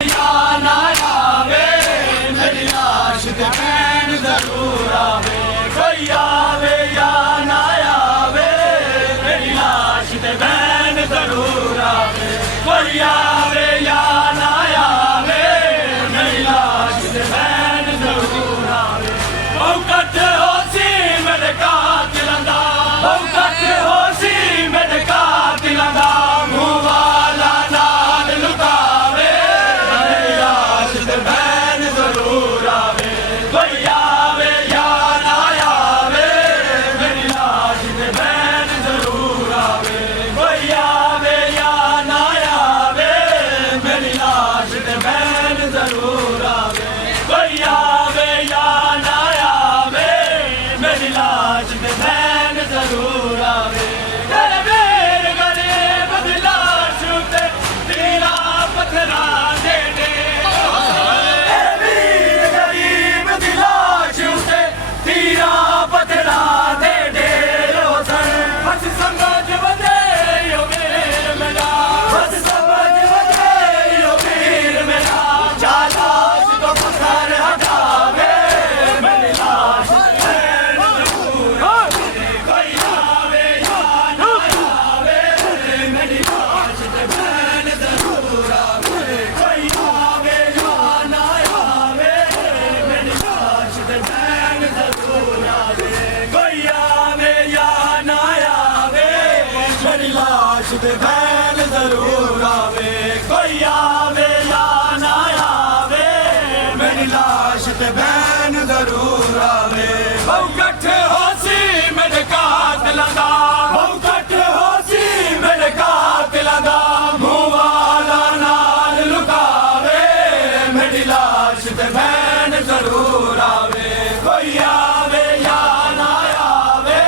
या ना आवे मेरी लाश ते बैन जरूर आवे कोई आवे या ना आवे मेरी लाश ते बैन जरूर आवे कोई आवे या ना आवे मेरी लाश ते बैन जरूर आवे ओ कट हो सी मेरे कातिलां दा ओ कट हो सी मेरे कातिलां दा मुंह वाला नाल लुकावे मेरी लाश ते बैन जरूर आवे कोई आवे या ना आवे मेरी लाश ते बैन जरूर आवे कोई आवे या ना आवे मेरी लाश ते बैन जरूर आवे कोई आवे या ना आवे मेरी लाश ते बैन जरूर आवे तेरे बेर गरीब दी लाश उते तेरा पत्थरा दे दे तेरे बेर गरीब दी लाश उते तेरा पत्थरा दे दे रोशन बस समझ वदे यो वीर मेरा बस समझ वदे यो वीर मेरा जा लाश तो पत्थर हटावे मेरी लाश बैन जरूर आवे कोई आवे या ना आवे मेरी लाश ते बैन जरूर आवे कोई आवे या ना आवे मेरी लाश ते बैन जरूर आवे कोई आवे या ना आवे मेरी लाश ते बैन जरूर आवे कोई आवे या ना आवे मेरी लाश ते बैन जरूर आवे बहु कट्ठे हो सी मेरे कातिलां दा बहु कट्ठे हो सी मेरे कातिलां दा मुंह वाला नाल लुकावे मेरी लाश ते बैन जरूर आवे कोई आवे या ना आवे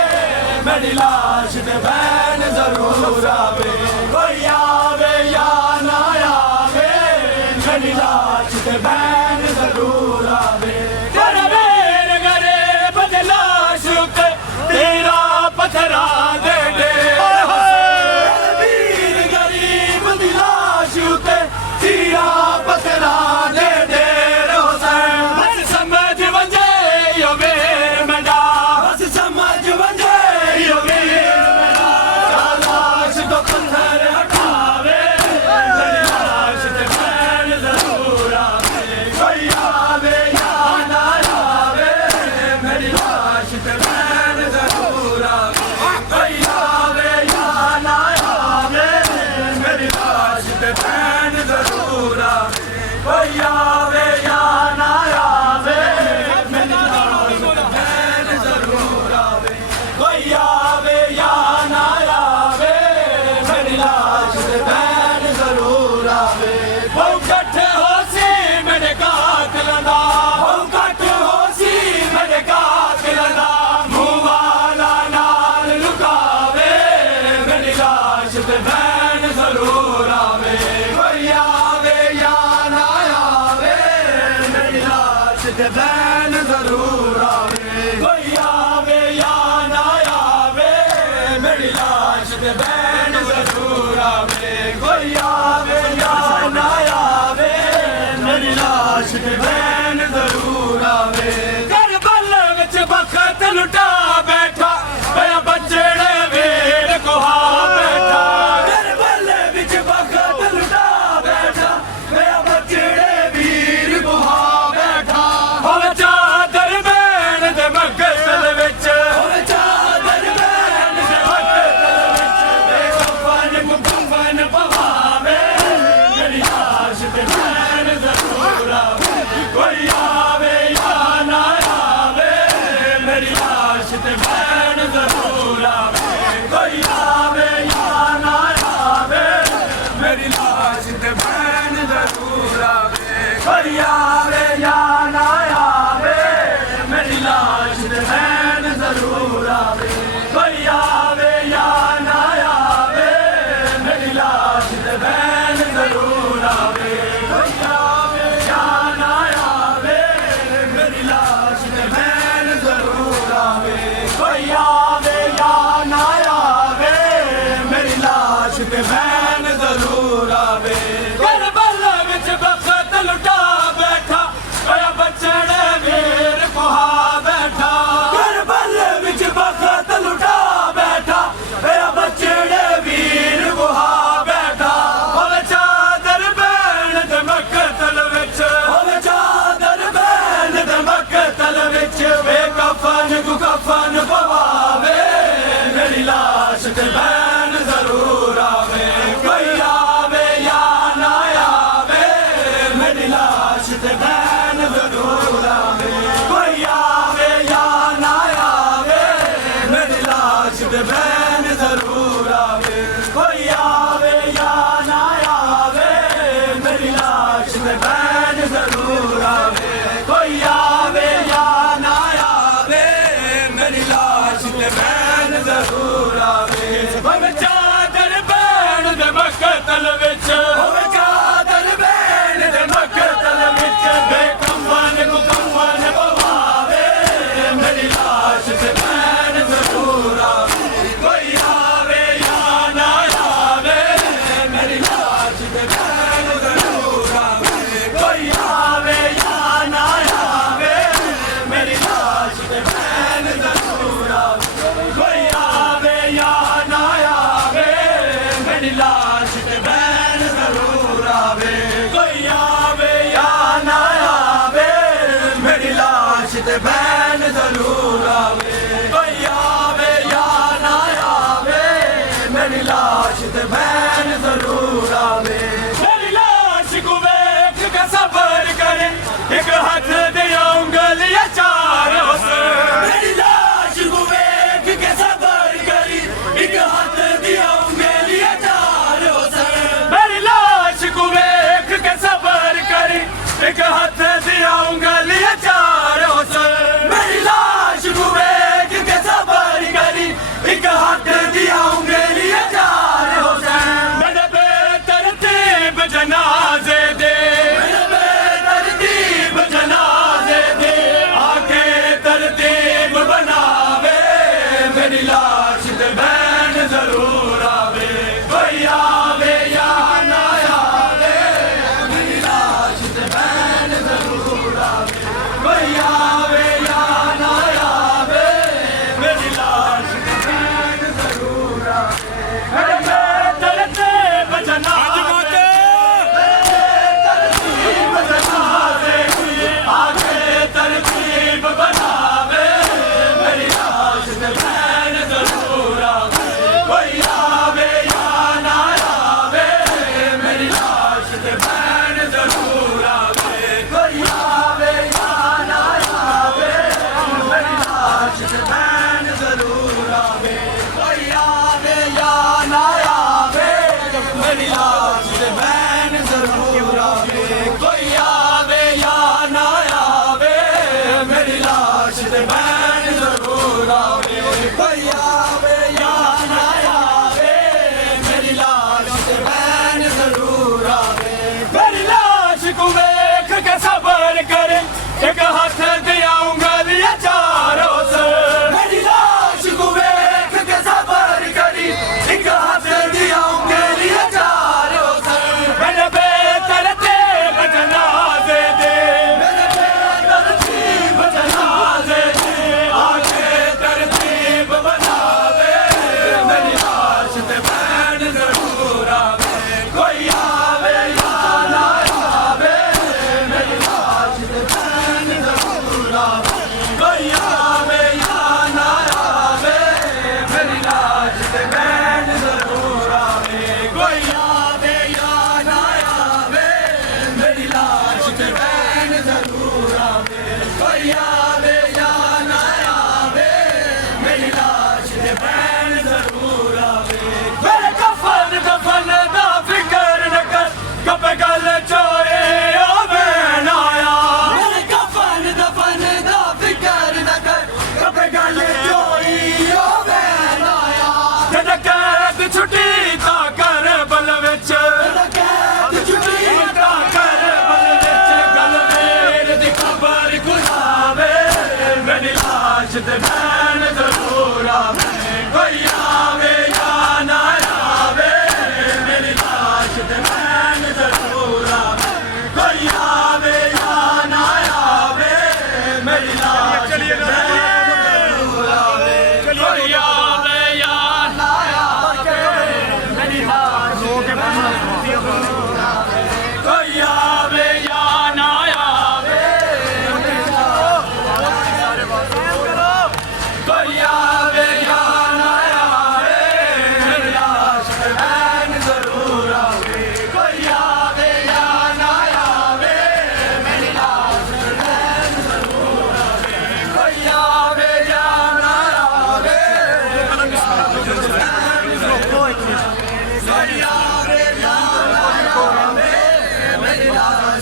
मेरी लाश ते बैन जरूर आवे कोई आवे या ना आवे मेरी लाश ते बैन जरूर आवे तेरे बेर गरीब दी लाश उते तेरा पत्थरा दे दे तेरे वीर गरीब दी लाश उते तेरा पत्थरा दे दे रोशन बस समझ वंजे यो वीर मेरा बस समझ वंजे यो वीर मेरा जा लाश तो पत्थर हटावे मेरी लाश ते बैन जरूर आवे कोई आवे या ना आवे मेरी लाश ते बैन जरूर आवे कोई आवे या ना आवे मेरी लाश ते बैन जरूर आवे कोई आवे या ना आवे मेरी लाश ते बैन जरूर आवे कोई आवे या ना आवे मेरी लाश ते बैन जरूर आवे बहु कट्ठे हो सी मेरे कातिलां दा बहु कट्ठे हो सी मेरे कातिलां दा मुंह वाला नाल लुकावे मेरी लाश ते बैन जरूर आवे कोई आवे या ना आवे मेरी लाश ते बैन जरूर आवे कोई आवे या ना आवे मेरी लाश ते बैन जरूर आवे कोई आवे या ना आवे मेरी लाश ते बैन जरूर आवे करबल विच बखत लुटा बैठा पिया बचड़े वीर कोहा बैठा करबल विच बखत लुटा बैठा पिया बचड़े वीर कोहा बैठा होवे चादर बैन दे मगतल विच होवे चादर बैन दे मगतल विच बेकफन मुकम्मन पवावे मेरी लाश ते बैन जरूर आवे कोई आवे या ना आवे मेरी लाश ते बैन जरूर आवे कोई आवे या ना आवे मेरी लाश ते बैन जरूर आवे कोई आवे या ना आवे मेरी लाश ते बैन जरूर आवे कोई आवे या ना आवे मेरी लाश ते बैन जरूर आवे कोई आवे या ना आवे जान पवावे मेरी लाश ते बैन जरूर आवे कोई आवे या ना आवे मेरी लाश ते बैन जरूर आवे कोई आवे या ना आवे मेरी लाश ते बैन जरूर आवे कोई आवे या ना आवे मेरी लाश ते बैन जरूर आवे कोई आवे या ना आवे मेरी लाश ते बैन जरूर आवे भावे चादर बैन दे मकतल विच भावे चादर बैन दे मकतल विच बेकंबन मुकम्मल पवावे मेरी लाश ते बैन जरूर आवे कोई आवे या ना आवे मेरी लाश ते बैन जरूर आवे कोई आवे या ना आवे मेरी लाश ते बैन जरूर आवे कोई आवे या ना आवे मेरी लाश ते बैन जरूर आवे कोई आवे या ना आवे मेरी लाश ते बैन जरूर आवे कोई आवे या ना आवे मेरी लाश ते बैन जरूर आवे मेरी लाश को वेख के सबर करे एक हाथ दे उंगलियां चार से मेरी लाश को वेख के सबर करी एक हाथ दे उंगलियां चार से मेरी लाश को वेख के सबर करी एक हाथ दे उंगलियां चार से मेरी लाश को वेख के सबर करी एक हाथ दे उंगलियां चार से मेरे बेतरतीब जनाजे दे मेरे बेतरतीब जनाजे दे आके तरतीब बनावे मेरी लाश ते बैन जरूर आवे कोई आवे या ना आवे मेरी लाश ते बैन जरूर आवे कोई आवे या ना आवे मेरी लाश ते बैन जरूर आवे मेरे बेतरतीब जनाजे तरतीब जनाजे आके तरतीब बनावे मेरी लाश ते बैन जरूर आवे कोई आवे या ना आवे मेरी लाश ते बैन जरूर आवे कोई आवे या ना आवे मेरी लाश ते बैन जरूर आवे कोई आवे या ना आवे मेरी लाश ते बैन जरूर आवे कोई आवे या ना आवे मेरी लाश ते बैन जरूर आवे कोई आवे या ना आवे मेरी लाश ते बैन जरूर आवे मेरी लाश को वेख के सबर करे एक हाथ दे उंगलियां चारों से मेरी लाश को वेख के सबर करी एक हाथ दे उंगलियां चारों से मेरे बेतरतीब जनाजे दे मेरे बेतरतीब जनाजे दे आके तरतीब बनावे मेरी लाश ते बैन जरूर आवे कोई आवे या ना आवे मेरी लाश ते बैन जरूर आवे कोई आवे या ना आवे मेरी लाश ते बैन जरूर आवे कोई आवे या ना आवे मेरी लाश ते बैन जरूर आवे कोई आवे या ना आवे मेरी लाश ते बैन जरूर आवे मेरे कफन दफन दा फिकर न कर कब गल चोए ओ बैन आया मेरे कफन दफन दा फिकर न कर कब गल चोई ओ बैन आया जद कैद छुट्टी ता कर बल विच जद कैद छुट्टी ता कर बल विच गल मेरे दी खबर गुलावे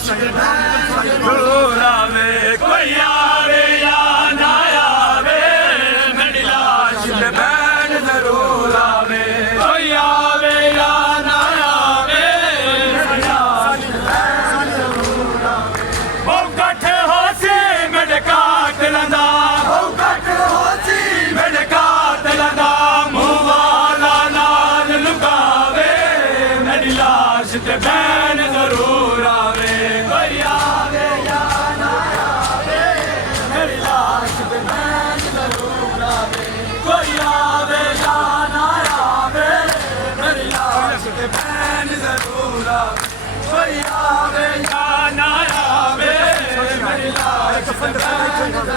जरूर आवे कोई आवे या ना आवे मेरी लाश ते बैन जरूर आवे कोई आवे या ना आवे मेरी लाश ते बैन जरूर आवे वो कट्ठे होसी मेरे काट लंदा वो कट्ठे होसी मेरे काट लंदा मुंह वाला लाल लुकावे मेरी लाश ते बैन जरूर आवे कोई आवे या ना आवे मेरी लाश ते बैन जरूर आवे कोई आवे या ना आवे मेरी लाश ते बैन जरूर आवे कोई आवे या ना आवे मेरी लाश ते बैन